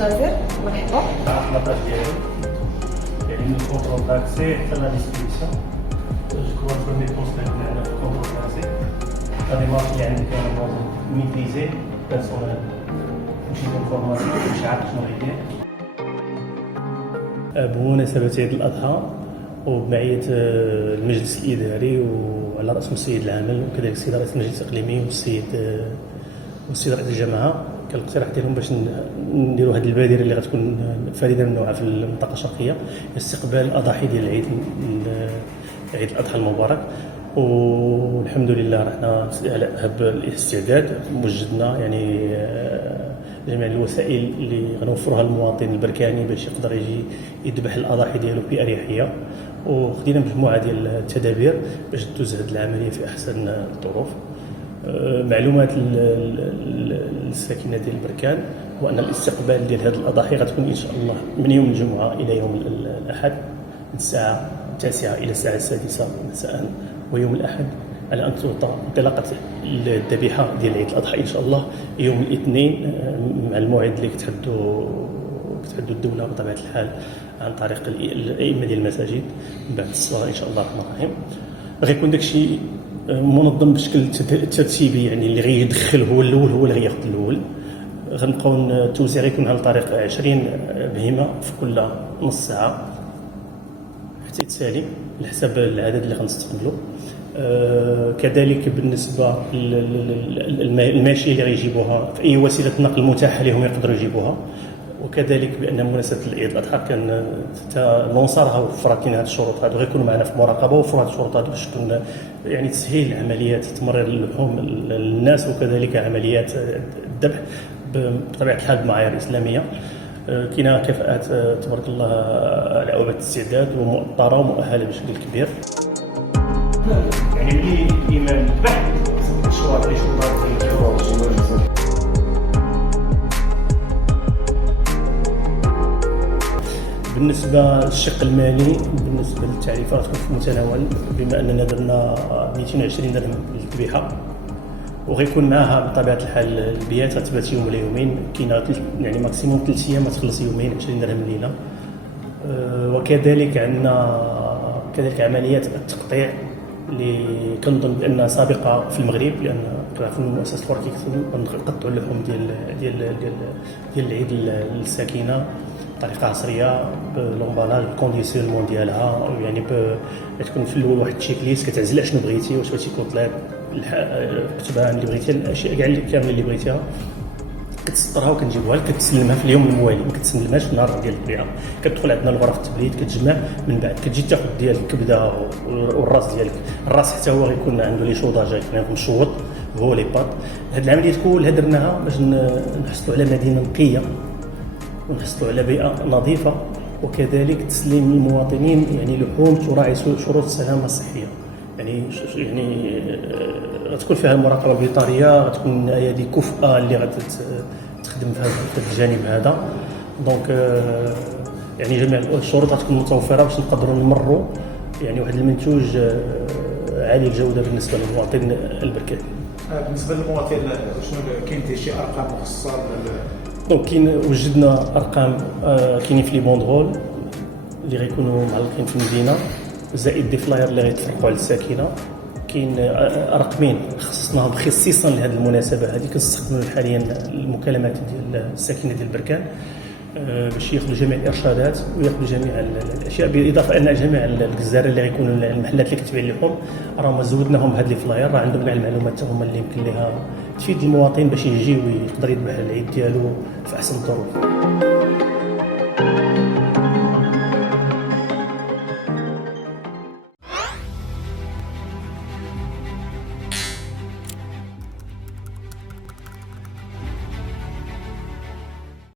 جزائر، مرحبا. لاباج ديالي يعني من كونترول داكسي حتى لا ديستريبسيون. جو كوا البرومي بوست معنا في كونترول داكسي غادي مارك اللي عندك ميتريزي بيرسونيل تمشي للفورماسيون باش عارف شنو غيدير. بمناسبة عيد الأضحى وبمعية المجلس الإداري وعلى رأسهم السيد العامل وكذلك السيد رئيس المجلس الإقليمي والسيد رئيس الجماعة، كان الاقتراح ديالهم باش نديروا هذه البادرة اللي غتكون فريدة من نوعها في المنطقة الشرقية لاستقبال الأضاحي ديال عيد الأضحى المبارك. والحمد لله رحنا على هب الاستعداد، وجدنا يعني جميع الوسائل اللي غنوفرها للمواطن البركاني باش يقدر يجي يذبح الاضاحي ديالو باريحيه، وخدينا مجموعه ديال التدابير باش تدوز هذه العمليه في احسن الظروف. معلومات الساكنه ديال البركان هو ان الاستقبال ديال هذه الاضاحي غتكون ان شاء الله من يوم الجمعه الى يوم الاحد من الساعه 9 الى الساعه 6 مساء، ويوم الاحد على ان تعطى انطلاقه الذبيحه ديال عيد الاضحى ان شاء الله يوم الاثنين مع الموعد اللي كتحدوا الدوله بطبيعه الحال عن طريق الائمه ديال المساجد من بعد الصلاه ان شاء الله الرحمن الرحيم. غيكون داكشي منظم بشكل ترتيبي، يعني اللي غيدخل هو الاول هو اللي غياخذ الاول. غنبقاو التوزيع غيكون عن طريق 20 بهيمه في كل نص ساعه حتى يتسالي على حسب العدد اللي غنستقبلوا. كذلك بالنسبه الماشيه اللي غيجيبوها في اي وسيله نقل متاحه لهم يقدروا يجيبوها. وكذلك بان مناسبه العيد الاضحى كان لونسارها وفرات كاين هاد الشروط هادو غيكونوا معنا في مراقبه، وفروا هاد الشروط هادو باش تكون يعني تسهيل عمليات تمرير اللحوم للناس، وكذلك عمليات الذبح بطبيعه الحال بمعايير اسلاميه. كاينه كفاءات تبارك الله على أوبة الاستعداد ومؤطره ومؤهله بشكل كبير. يعني ملي الإمام ذبح الشواط اللي شوطات بالنسبه للشق المالي، بالنسبه للتعريفه غتكون في المتناول بما اننا درنا 220 درهم للذبيحه، وغيكون معها بطبيعه الحال البيات غتبات يوم ولا يومين، كاينه يعني ماكسيموم 3 ايام تخلص يومين 20 درهم الليله. وكذلك عندنا عمليات التقطيع اللي كنظن بانها سابقه في المغرب، لان كنعرفوا مؤسسه الفوركي كنقطعوا اللحوم ديال العيد للساكنه بطريقه عصريه بالامبالاج بالكونديسيونمون ديالها، يعني تكون في الاول واحد التشيك ليست كتعزل شنو بغيتي، واش بغيتي كوطليط كتبها اللي بغيتي، الاشياء كاع اللي كامله اللي بغيتيها كتسطرها وكنجيبوها لك كتسلمها في اليوم الموالي، ما كتسلمهاش في النهار ديال الطبيعه. كتدخل عندنا لغرف التبريد كتجمع، من بعد كتجي تاخذ ديال الكبده والراس ديالك. الراس حتى هو غيكون عنده لي شوطاج مشوط هو لي بات. هاد العمليه كلها درناها باش نحصلوا على مدينه نقيه ونحصلوا على بيئه نظيفه، وكذلك تسليم المواطنين يعني لحوم تراعي شروط السلامه الصحيه. يعني غتكون فيها المراقبه البيطريه، غتكون ايادي كفءه اللي غتخدم في هذا الجانب هذا. دونك يعني جميع الشروط غتكون متوفره باش نقدروا نمروا يعني واحد المنتوج عالي الجوده بالنسبه للمواطن البركاني. بالنسبه للمواطن شنو كاين شي ارقام مخصصه؟ دونك وجدنا ارقام كاينين في لي بوندرول اللي غيكونوا معلقين في المدينه، زائد دي فلاير اللي غيتفرقوا على الساكنه. كاين رقمين خصصناهم خصيصا لهذه المناسبه هذه، كنستخدموا حاليا المكالمات ديال الساكنه ديال البركان باش ياخذوا جميع الارشادات وياخذوا جميع الاشياء، بالاضافه ان جميع الجزاره اللي غيكونوا المحلات اللي كتبيع اللحوم راهم زودناهم هذه الفلاير، راه عندهم كاع المعلومات هما اللي يمكن لها تفيد المواطن باش يجي ويقدر يذبح العيد ديالو في احسن الظروف.